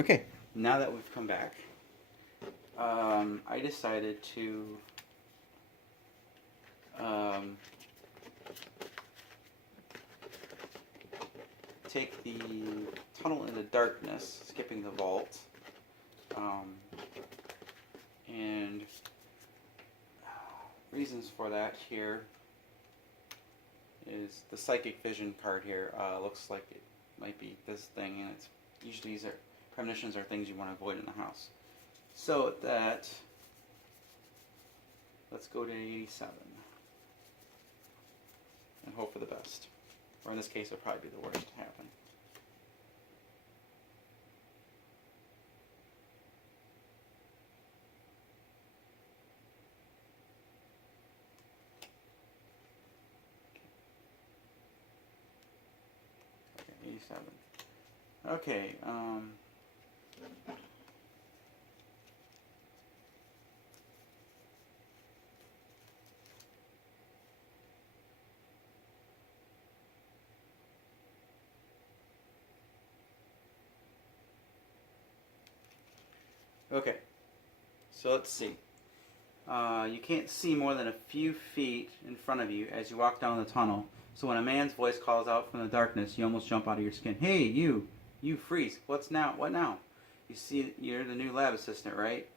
Okay, now that we've come back, I decided to um, take the tunnel in the darkness, skipping the vault, um, and reasons for that here is the psychic vision card here looks like it might be this thing, and it's usually these are premonitions are things you want to avoid in the house. So at that, let's go to 87 and hope for the best. Or in this case, it'll probably be the worst to happen. Okay, 87. Okay, okay, so let's see. You can't see more than a few feet in front of you as you walk down the tunnel. So when a man's voice calls out from the darkness, you almost jump out of your skin. Hey, you freeze. What's now? What now? You see, you're the new lab assistant, right?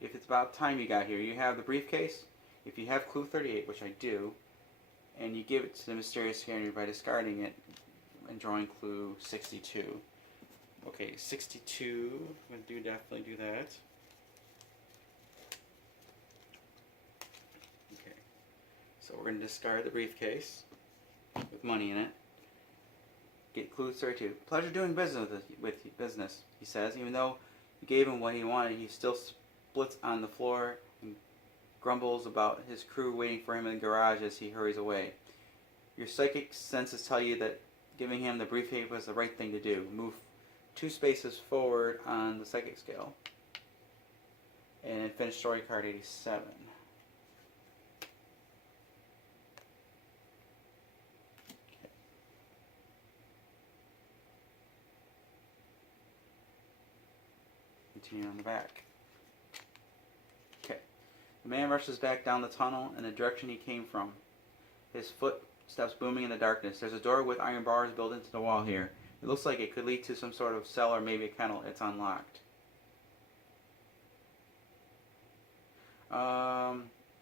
If it's about time you got here, you have the briefcase. If you have clue 38, which I do, and you give it to the mysterious scanner by discarding it and drawing clue 62. Okay, 62. I'm going to definitely do that. Okay, so we're going to discard the briefcase with money in it. Get clue 32. Pleasure doing business with business, he says. Even though you gave him what he wanted, he still splits on the floor and grumbles about his crew waiting for him in the garage as he hurries away. Your psychic senses tell you that giving him the briefcase was the right thing to do. Move 2 spaces forward on the psychic scale. And finish story card 87. Continue on the back. Okay. The man rushes back down the tunnel in the direction he came from. His footsteps booming in the darkness. There's a door with iron bars built into the wall here. It looks like it could lead to some sort of cell or maybe a kennel. It's unlocked.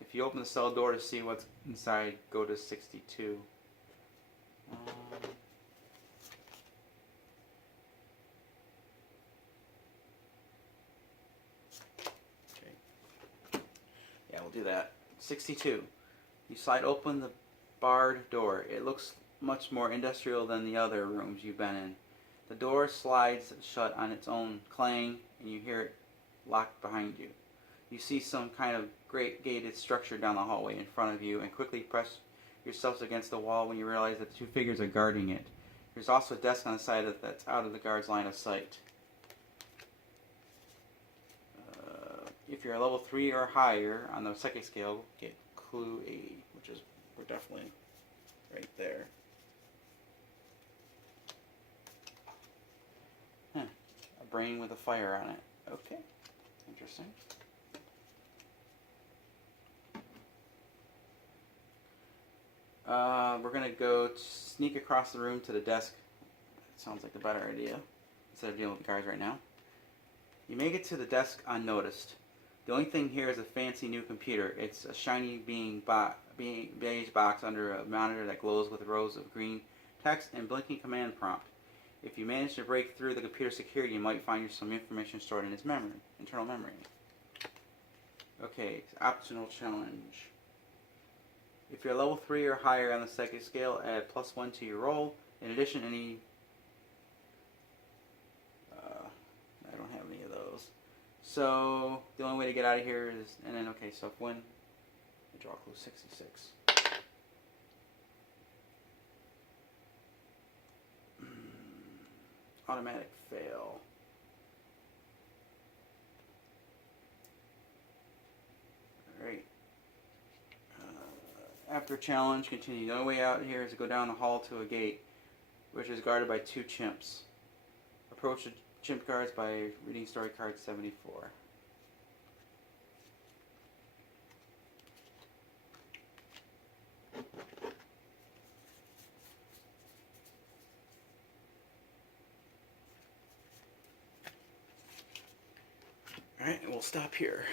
If you open the cell door to see what's inside, go to 62. Okay. Yeah, we'll do that. 62. You slide open the barred door. It looks much more industrial than the other rooms you've been in. The door slides shut on its own, clang, and you hear it locked behind you. You see some kind of great gated structure down the hallway in front of you and quickly press yourselves against the wall when you realize that the 2 figures are guarding it. There's also a desk on the side that's out of the guard's line of sight. If you're a level 3 or higher on the psychic scale, get clue 80, which is, we're definitely right there. A brain with a fire on it. Okay, interesting. We're going to go sneak across the room to the desk. That sounds like the better idea, instead of dealing with the guards right now. You make it to the desk unnoticed. The only thing here is a fancy new computer. It's a shiny beige box under a monitor that glows with rows of green text and blinking command prompt. If you manage to break through the computer security, you might find some information stored in its internal memory. Okay, optional challenge. If you're level 3 or higher on the psychic scale, add +1 to your roll. In addition, I don't have any of those. So the only way to get out of here is, and then okay, so when I draw clue 66. Automatic fail. Alright. After a challenge, continue. The only way out here is to go down the hall to a gate, which is guarded by 2 chimps. Approach the Chimp Guards by reading story card 74. Alright, we'll stop here.